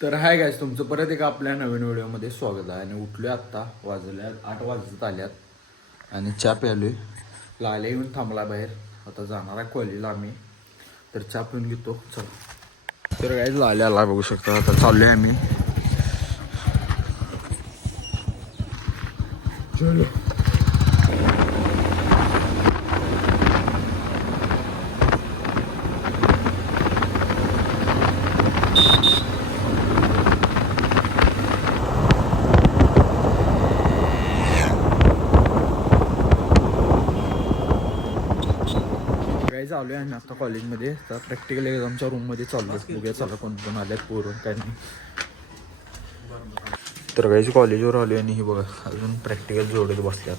तर hi guys, तुमचं परत एका आपल्या नवीन व्हिडिओमध्ये स्वागत आहे. आणि उठलोय आत्ता, वाजल्या 8 वाजत आल्यात आणि चहा प्यालोय. लाल्या येऊन थांबला बाहेर, आता जाणार आहे कॉलेजला आम्ही. तर चहा पिऊन घेतो, चल. तर गाईज लाल्या आला बघू शकता. आता चाललोय आम्ही. चलो. चालू आहे आणि आता कॉलेजमध्ये तर प्रॅक्टिकल एक्झामच्या रूममध्ये चाललो. बघूया चला कोण कोण आल्यात पोरं काय नाही. तर गाईज कॉलेजवर आलो आणि हे बघा अजून प्रॅक्टिकल जोडत बसल्यात.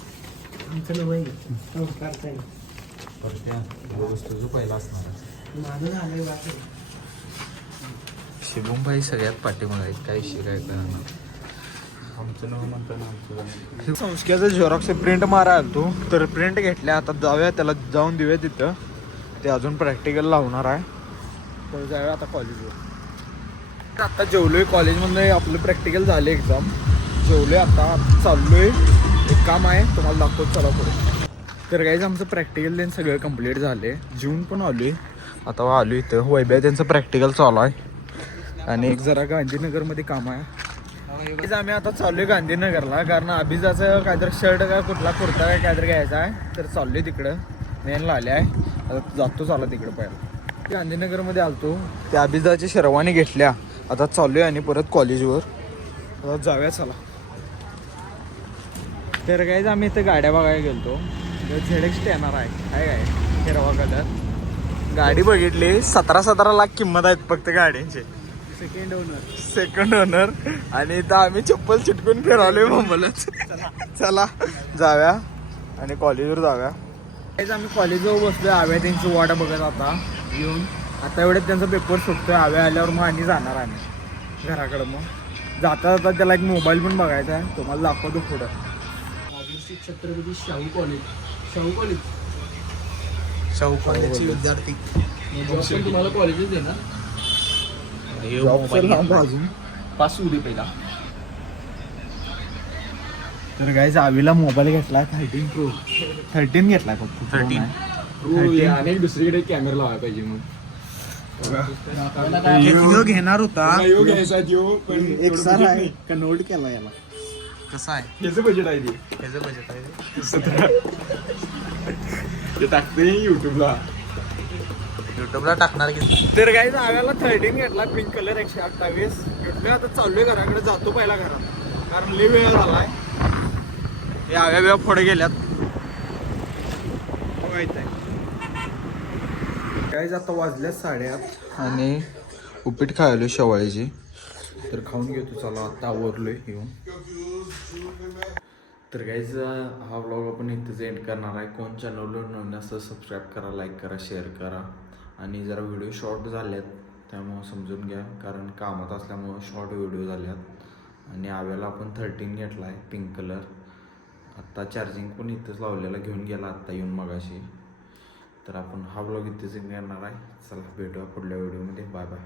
तुझं पहिला असणार शिवम भाई सगळ्यात पाठीमागे आहेत. काय विषय काय करणार. आमचं नाव म्हणताना संस्कृतचं झेरॉक्स प्रिंट मारायला तू तर प्रिंट घेतल्या. आता जाऊया त्याला जाऊन देऊया तिथं. ते अजून प्रॅक्टिकल लावणार आहे. तर जाऊया आता कॉलेजवर. आता जेवलोय कॉलेजमध्ये, आपलं प्रॅक्टिकल झाले एक्झाम. जेवलोय आता चाललोय. एक काम आहे तुम्हाला दाखवत चला पुढे. तर गाईज आमचं प्रॅक्टिकल त्यांनी सगळं कंप्लीट झाले. जेवून पण आलोय. आता आलो इथं वैभ्या त्यांचं प्रॅक्टिकल चालू आहे. आणि एक जरा गांधीनगरमध्ये काम आहे. आम्ही आता चाललोय गांधीनगरला, कारण अभिजाचं काहीतरी शर्ट काय कुठला कुर्ता काय काहीतरी घ्यायचा आहे. तर चाललोय तिकडं. नेन आले आहे. आता जातो चाला तिकडं. पहिला गांधीनगरमध्ये आलतो, त्या अभिजाची शेरवानी घेतल्या. आता चाललोय आणि परत कॉलेजवर. आता जाऊया चला. तर काहीच आम्ही इथं गाड्या बघायला गेलतो. ZX येणार आहे काय हिरवा कलर. गाडी बघितली 17-17 लाख किंमत आहेत फक्त गाड्यांची. सेकंड ओनर आणि इथं आम्ही चप्पल चिटकून फिरवलोय मुंबईलाच. चला जाऊया आणि कॉलेजवर जाऊया. आम्ही कॉलेजवर बसलोय. आव्या त्यांची वाट बघत आता येऊन. आता एवढ्यात त्यांचा पेपर सुटतोय. आव्या आल्यावर मग आणि जाणार आम्ही घराकडं. मग जाता जाता त्याला एक मोबाईल पण बघायचा आहे, तुम्हाला दाखवतो पुढं. छत्रपती शाहू कॉलेजचे विद्यार्थी तुम्हाला कॉलेजच देणार. अजून पास होऊ दे पहिला. तर गाईज आवीला मोबाईल घेतला 13 घेतला फक्त. 13 आणि दुसरीकडे कॅमेरा लावायला पाहिजे. मग घेणार होता एक साल आहे का नोट केला याला. कसं आहे ह्याचं बजेट आहे ते टाकते युट्यूबला टाकणार की. तर गाईज आव्याला 13 घेतला पिंक कलर 128 घेतलोय. आता चाललोय घराकडे. जातो पहिला घरात कारण लय वेळ झालाय. हे आव्या बिव्या पुढे गेल्यात बघायचं आहे. गाईज आता वाजल्यात 8:30 आणि उपीट खायलो शेवाळीची. तर खाऊन घेतो चला. आता आवरलोय येऊन. तर गाईज हा व्लॉग आपण इथंच एंड करणार आहे. कोण चॅनलवर नवीन असं सबस्क्राईब करा, लाईक करा, शेअर करा. आणि जरा व्हिडिओ शॉर्ट झाल्यात त्यामुळं समजून घ्या, कारण कामात असल्यामुळं शॉर्ट व्हिडिओ झाल्यात. आणि आव्याला आपण 13 घेतला आहे पिंक कलर. आत्ता चार्जिंग पण इथंच लावलेला, घेऊन गेला आत्ता येऊन मगाशी. तर आपण हा व्लॉग इथेच करणार आहे. चला भेटूया पुढल्या व्हिडिओमध्ये. Bye bye.